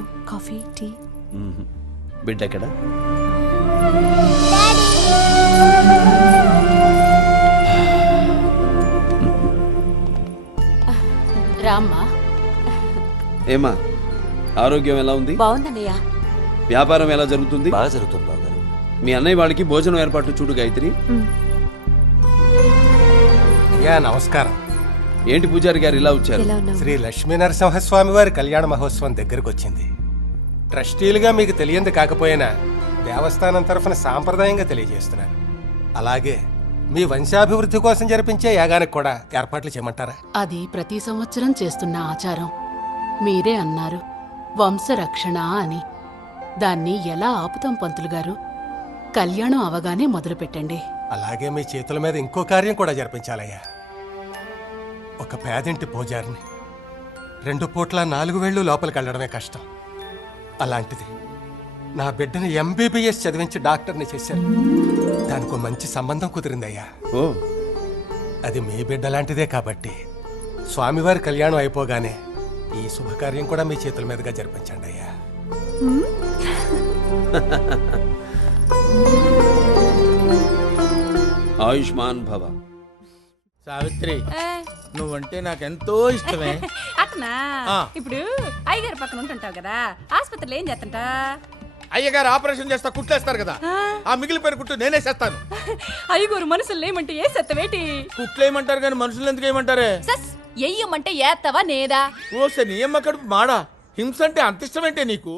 గారు coffee tea. బిడ్డ ఎక్కడ? రామ్మా. ఏమా ఆరోగ్యం ఎలా ఉంది? బాగుందన్నయ్య. వ్యాపారం ఎలా జరుగుతుంది? బాగా జరుగుతుంది బావగారు. మీ అన్నయ్య వాళ్ళకి భోజనం ఏర్పాటు చూడు గాయత్రి. అయ్యా నమస్కారం. ఏంటి పూజారి గారు ఇలా వచ్చారు? శ్రీ లక్ష్మీ నరసింహస్వామి వారి కళ్యాణ మహోత్సవం దగ్గరకు వచ్చింది. ట్రస్టీలుగా మీకు తెలియంది కాకపోయినా దేవస్థానం తరఫున సాంప్రదాయంగా తెలియజేస్తున్నాను. అలాగే మీ వంశాభివృద్ధి కోసం జరిపించే యాగానికి కూడా ఏర్పాట్లు చేయమంటారా? అది ప్రతి సంవత్సరం చేస్తున్న ఆచారం. మీరే అన్నారు వంశరక్షణ అని. దాన్ని ఎలా ఆపుతాం పంతులు గారు? కళ్యాణం అవగానే మొదలు పెట్టండి. అలాగే మీ చేతుల మీద ఇంకో కార్యం కూడా జరిపించాలయ్యా. ఒక పేదింటి పూజారిని 2 పూట్ల 4 వేళ్ళు లోపలికి వెళ్ళడమే కష్టం. అలాంటిది నా బిడ్డని MBBS చదివించి డాక్టర్ని చేశారు. దానికి మంచి సంబంధం కుదిరిందయ్యా. ఓ, అది మీ బిడ్డ లాంటిదే కాబట్టి స్వామివారి కళ్యాణం అయిపోగానే ఈ శుభకార్యం కూడా మీ చేతుల మీదుగా జరిపించండి అయ్యా. ఆయుష్మాన్ భవ. సావిత్రి, నువ్వంటే నాకెంతో ఇష్టమే. అట్నా? ఇప్పుడు అయ్యగారి పక్కన ఉంటుంటావు కదా, ఆసుపత్రిలో ఏం చేస్తుంటా? అయ్యగారు ఆపరేషన్ చేస్తా కుట్లేస్తారు కదా, ఆ మిగిలిపోయిన కుట్టు నేనే చేస్తాను. అయ్యగారు మనుషులు ఏమంటే ఏ సెత్తవేటి? కుట్లేయమంటారు కానీ మనుషులు ఎందుకు ఏమంటారే? ఎయ్యమంటే ఏత్తవా నేదా? ఓ నీ అమ్మ కడుపు మాడా, హింస అంటే అంత ఇష్టమేంటే నీకు?